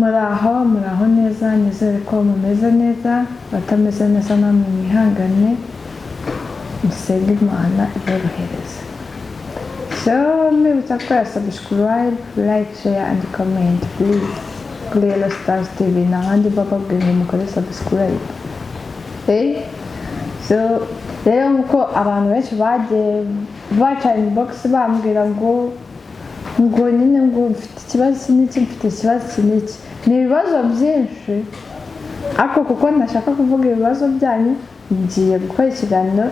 muraho neza, nizere ko mumeze neza, batameze neza namwe mwihangane, musenge Imana iborohereze. So mwibutsa gukora subscribe, like, share and comment please kuri Yellow Stars TV, n'abandi bababwira ngo mukore subscribe. So rero nkuko abantu benshi bagiye baca inbox bambwira ngo nyine ngo mfite ikibazo n'iki, mfite ikibazo n'iki, ni ibibazo byinshi ariko kuko ndashaka kuvuga ibibazo byanyu, ngiye gukora ikiganiro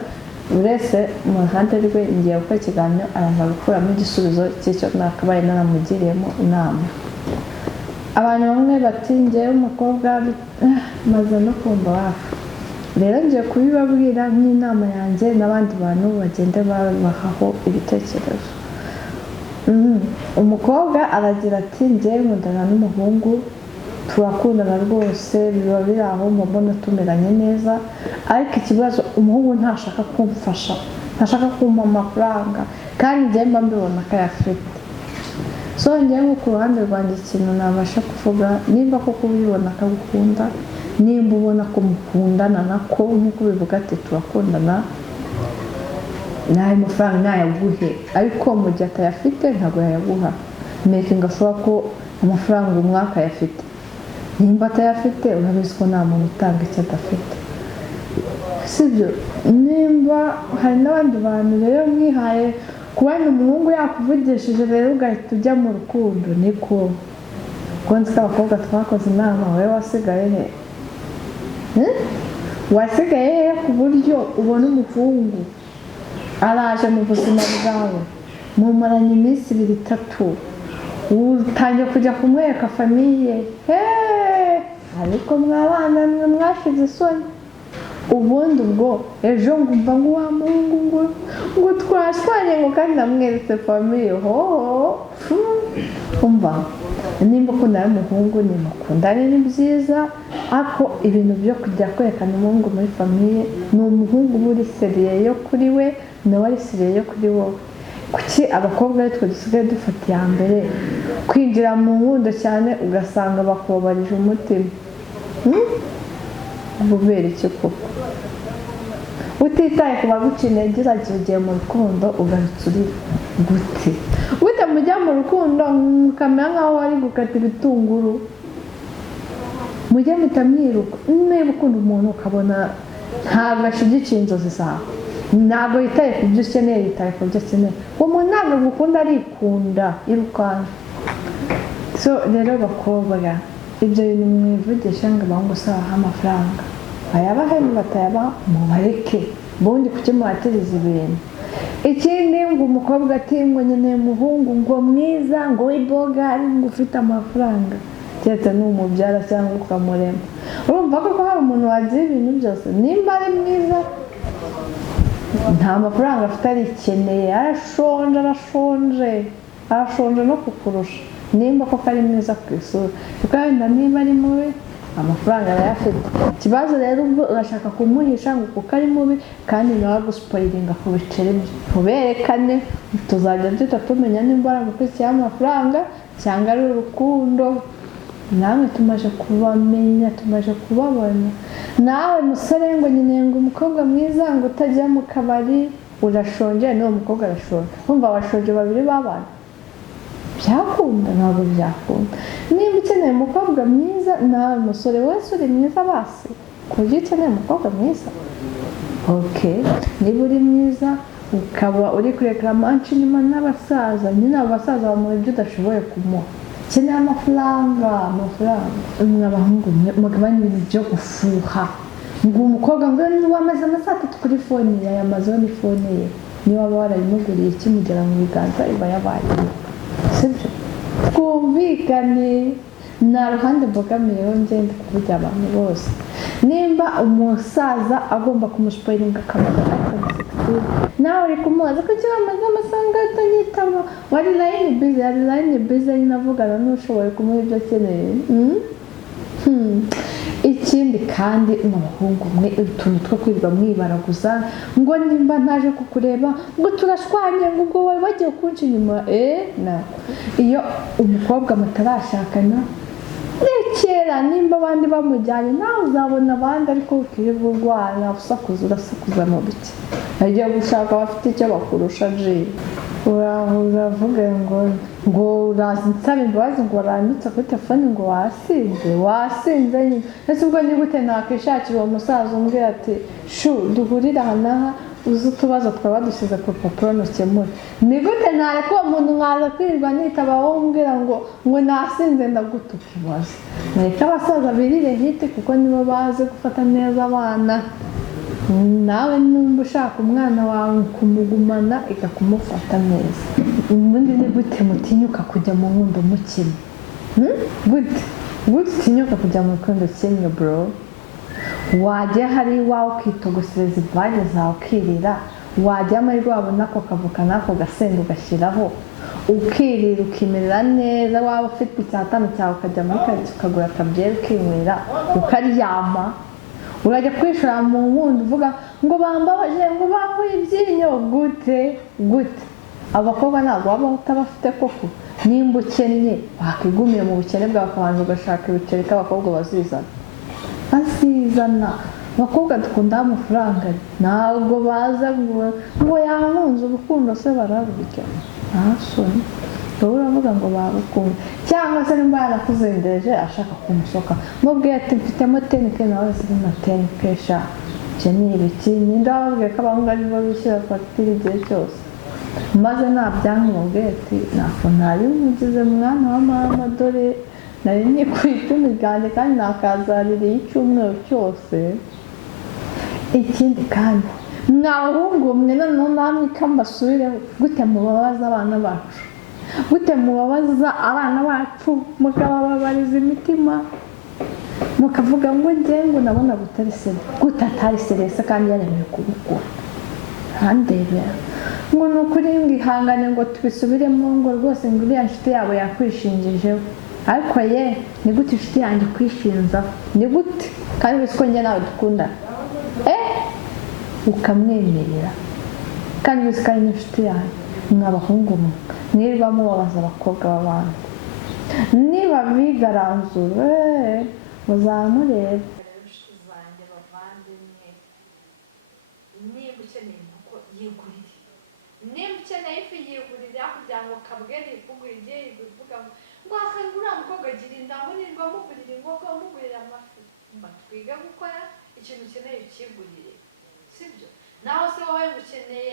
uretse mu ruhande rwe, ngiye gukora ikiganiro aranga gukuramo igisubizo cy'icyo nakabaye naramugiriyemo inama. Abantu bamwe bati ngewe umukobwa maze no kumva wafu, rero ngiye kubibabwira nk'inama yanjye n'abandi bantu bagenda babahaho ibitekerezo. Umukobwa aragira ati ngewe nkundana n'umuhungu, turakundana rwose, biba biri aho mbona tumeranye neza, ariko ikibazo umuhungu ntashaka kumfasha, ntashaka kumpa amafaranga kandi ngewe mba mbibona ko ayafite. So ngewe nko ku ruhande rwanjye ikintu nabasha kuvuga, nimba koko ubibona akagukunda, nimba ubona ko mukundana nako nk'uko bivuga ati turakundana, nawe mafaranga nayaguhe, ariko mu gihe atayafite ntabwo yayaguha. Making sure ko amafaranga umwaka ayafite. Nimba atayafite urabizi ko nta muntu utanga icyo adafite, sibyo? Nimba hari n'abandi bantu rero mwihaye kubona umuhungu yakuvugishije rero ugahita ujya mu rukundo, niko kuko nzi ko abakobwa twakoze inama, wowe wasigaye he? Wasigaye he ku buryo ubona umuhungu araje mu buzima bwawe, mumaranye iminsi 2-3, utangiye kujya kumwereka famiye, ariko mwabana mwe mwashize isoni, ubundi ubwo ejo ngumva ngo wa muhungu ngo twashwanye ngo kandi namweretse famiye. Umva, nimba ukundana n'umuhungu nimukundane ni byiza, ariko ibintu byo kujya kwerekana umuhungu muri famiye, ni umuhungu uba uri seriye yo kuri we, nawe ari seriye yo kuri wowe. Kuki abakobwa ari twe dusigaye dufata iya mbere kwinjira mu nkundo cyane, ugasanga bakubabarije umutima? Ububera iki koko? Utitaye ku bagukeneye, ugiye mu rukundo ugarutse urira gute? Gute mujya mu rukundo mukamera nk'aho wari gukata ibitunguru, mujye mutamwiruka. Niba ukunda umuntu ukabona ntabwo ashyigikiye inzozi zawe, ntabwo yitaye ku byo ukeneye, yitaye ku byo akeneye, uwo muntu ntabwo agukunda, arikunda irukanka. So rero bakobwa, ibyo bintu mwivugisha ngo abahungu usabaha amafaranga, ayabahe batayabaha mubareke, ubundi kuki muhatiriza ibintu? Ikindi ngo umukobwa ati ngo nkeneye umuhungu ngo mwiza, ngo w'ibogari, ngo ufite amafaranga, cyetse n'umubyara cyangwa ukamurema. Urumva ko hari umuntu wagira ibintu byose, nimba ari mwiza nta mafaranga afite, arikeneye, arashonje no kukurusha, nimba koko ari mwiza ku isura, kuko wenda niba ari mubi amafaranga arayafite. Ikibazo rero ubwo urashaka kumuhisha ngo kuko ari mubi, kandi nawe agusipoyiringa ku biceri bye, muberekane, tuzajya duhita tumenya nimba aragukurikiyeho amafaranga cyangwa ari urukundo. Namwe tumaze kubamenya, tumaze kubabona. Nawe musore ngo nyine ngo umukobwa mwiza ngo utajya mu kabari, urashonje, n'uwo mukobwa arashonje, wumva abashonje babiri babana byakunda? Ntabwo byakunda. Niba ukeneye umukobwa mwiza, nawe musore wese uri mwiza basi, ku buryo ukeneye umukobwa mwiza, niba uri mwiza ukaba uri kurekera amanshi inyuma n'abasaza, nyine abo basaza bamuha ibyo udashoboye kumuha, ukeneye amafaranga. Mw'abahungu mugabanye ibintu byo gufuha, ngo umukobwa ngo wamaze amasaha 3 kuri fone ye, yamazeho n'ifone ye, niba waba warayimuguriye ikimugera mu biganza iba yabaye, sibyo? Twumvikane, nta ruhande mbogamiyeho, ngende kuvugira abantu bose. Nimba umusaza agomba kumusipoyiringa akamara iPhone 16, nawe uri kumubaza ko kiba amaze amafaranga atanyitaba, wari line busy navugana n'ushoboye kumuha ibyo akeneye. Ikindi kandi umuhungu mwe utuntu two kwirirwa mwibaraguza, ngo nimba ntaje kukureba ngo turashwanye, ngo ubwo wari wagiye kunca inyuma. Iyo umukobwa mutarashakana kera nimba abandi bamujyanye nawe uzabona abandi ariko ukirirwa urwana usakuza urasakuza mu biki agiye gushaka abafite icyo bakurusha ji uravuga ngo uraza nsaba imbabazi ngo waranditse kuri telefone ngo wasinze nyine ese ubwo ni gute nakwishakira uwo musaza umbwira ati shu duhurire aha n'aha uzi utubazo twaba dusize ku rupapuro ntukemure ni gute ntareka uwo muntu nkaza kwirirwa nitaba wowe umbwira ngo nasinze ndagutuka ibaze nareka abasaza birire hiti kuko nibo bazi gufata neza abana nawe numva ushaka umwana wawe kumugumana ikakumufata neza ubundi ni gute mutinyuka kujya mu nkundo mukina gute utinyuka kujya mu rukundo ukennye bro wajya hari iwawe ukitogosereza ivage zawe ukirira wajya amahirwe wabona ako kavuka n'ako gasenda ugashyiraho ukirira ukimerera neza waba ufite icyatanu cyawe ukajya muri karitsiye ukagura akabyeri ukinywera ukaryama urajya kwishora mu nkundo uvuga ngo bambabaje ngo bankuye ibyinyo gute abakobwa ntabwo waba utabafite koko nimba ukennye wakigumiye mu bukene bwawe ukabanza ugashaka ibiceri k'abakobwa bazizana abakobwa dukunda amafaranga ntabwo baza ngo yankunze urukundo se bararurya ntasoni wowe uravuga ngo barukunda cyangwa se nimba yarakuzendereje ashaka kumusoka mubwiye ati mfitemo tenike nawe zirimo tenike sha ibyo ni ibiki ninde wababwiye ko abahungu aribo bishyura fagitire igihe cyose maze nabyanga mubwiye ati ntabwo ntari umugize mwana wa mama dore nari nyikuye icumi ryanjye kandi nakazaririye icyumweru cyose ikindi kandi mwabahungu mwe noneho namwe ikambasubire gute mubabaza abana bacu gute mubabaza abana bacu mukabababariza imitima mukavuga ngo ngengo nabona gutari sere gute atari serese kandi yaremeye kubukora ntandebera ngo ni ukuri ngihangane ngo tubisubiremo ngo rwose ngo uriya nshuti yabo yakwishingijeho ariko ye ni gute inshuti yanjye kwishinzaho ni gute kandi uzi ko njye nawe dukundana ukamwemerera kandi uzi ko ari n'inshuti yanjye mwabahungu mwe niba mubabaza abakobwa b'abandi niba bigaranzura muzamureba inshuti zanjye bavandimwe niba ukeneye inkoko yigurire niba ukeneye ifi yigurire kugira ngo kabwere ikugurire ivuga ngo ahakanga uriya mukobwa agira inda munirwa mugurira inkoko mugurira amafi mba twiga gukora ikintu ukeneye ukigurire sibyo naho se wowe ukeneye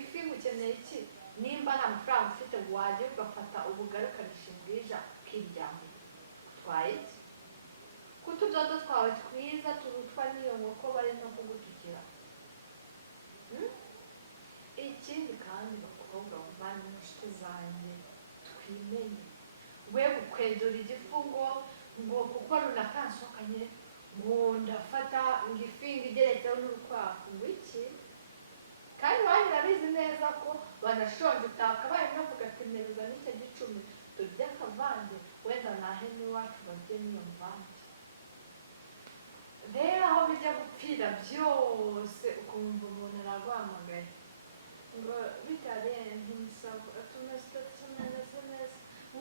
ifi ukeneye iki nimba nta mafaranga ufite ngo wajye ugafata ubugari ukarisha imbwija ukiryamira utwaye iki kutudodo twawe twiza turutwa n'iyo nkoko bari no kugutukira ikindi kandi bakobwa bavanye inshuti zanjye twimenye we gukwedura igifu ngo kuko runaka nsohokanye ngo ndafata ngo ifi igeretseho n'urukwavu ngo iki kandi wanyu urabizi neza ko banashonje utakabaye unavuga ati mpereza n'icyo gicumi turya akavange wenda nahe n'iwacu barye n'iyo mvange rero aho bijya gupfira byose ukumva umuntu araguhamagaye ngo bitarenze imisabo tumeze neza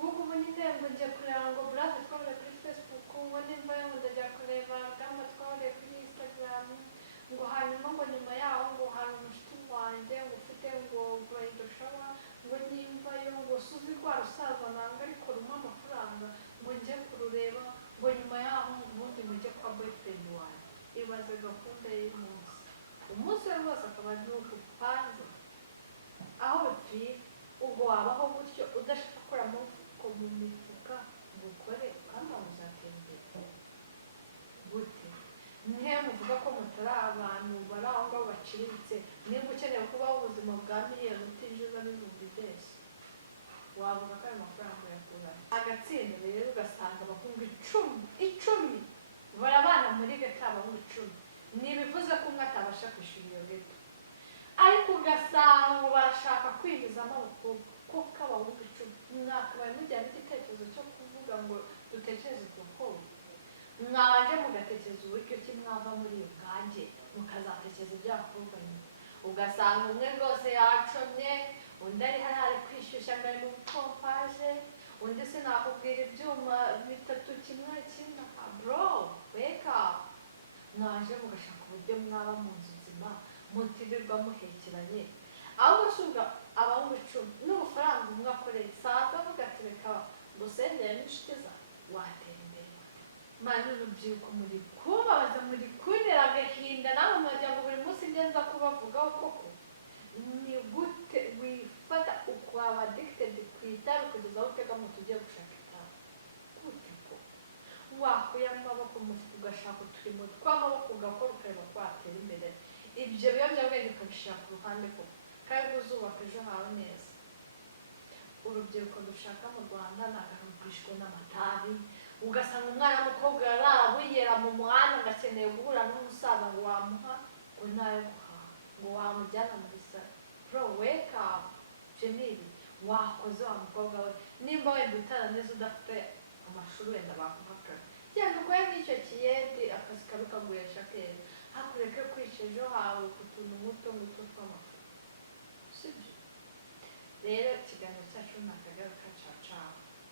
ubu nyine ngo njye kureba ngo burake twabure kuri facebook ngo nimba ngo ndajya kureba gamba twabure kuri instagram ngo hanyuma ngo nyuma yaho ngo hari umushuti wanjye ngo ufite ngo bayidoshawa ngo nimba yo ngo suzi rwa rusaza nanga ariko ruma amafaranga ngo njye kurureba ngo nyuma yaho ubundi mujye kwa boyfriend wanjye ibaze gahunda umunsi wose akaba ari ugupanze aho bipfira ubwo wabaho gutyo udashaka gukora amaboko mu mifuka ngo ukore kandi uzatera imbere gute mwe muvuga ko mutari abantu bari aho ngaho baciriritse nimba ukeneye kubaho ubuzima bwa miliyoni utinjiza n'ibihumbi byinshi wavuga ko ayo mafaranga yakuzana agatsinda rero ugasanga abahungu icumi barabana muri geta abahungu 10 ntibivuze ko umwe atabasha kwishyura iyo geta ariko ugasanga barashaka kwinjizamo abakobwa kuko abahungu 10 mwakabaye mujyana igitekerezo cyo kuvuga ngo dutekereze ku bakobwa mwabanje mugatekereza uburyo ki mwava muri iyo nkange mukazatekereza iby'abakobwa nyuma ugasanga umwe rwose yacomye undi ari kwishyushya ngo ari mu pompaje undi sinakubwira ibyuma bitatu kimwe kimwe bro wake up mwaje mugashaka uburyo mwaba mu nzu nzima mutirirwa muhekeranye ahubwo usubwa abahungu icumi n'ubufaranga umwe akoreye saa kavuga ati reka gusengera n'inshuti za watera imbere mani urubyiruko muri kubabaza muri kunera agahinda nawe mwagira ngo buri munsi ngenza kubavugaho koko ni gute wifata ukwaba addicted ku itabi kugeza aho utega moto ugiye gushaka itabi gute ko wakuye amaboko mufuka ugashaka uturimo tw'amaboko ugakora ukareba ko watera imbere ibyo biyobyabwenge ukabishaka ku ruhande koko kandi uzubaka ejo hawe neza urubyiruko dushaka mu Rwanda nagarubwishwe n'amatabi ugasanga umwana w'umukobwa yarabuyera mu muhanda agakeneye guhura n'umusaza ngo wamuha ngo nayo guhaha ngo wamujyana muri salo bro wake up Jenny wakoze wa mukobwa we nimba wenda utaraneze udafite amashuri wenda bakuhakara cyangwa ukore n'icyo kiyedi akazi kabi kaguhesha keza hakureke kwica ejo hawe ku tuntu muto muto tw'amafu sibyo rero ikiganiro cyacu ni akagaruka cacu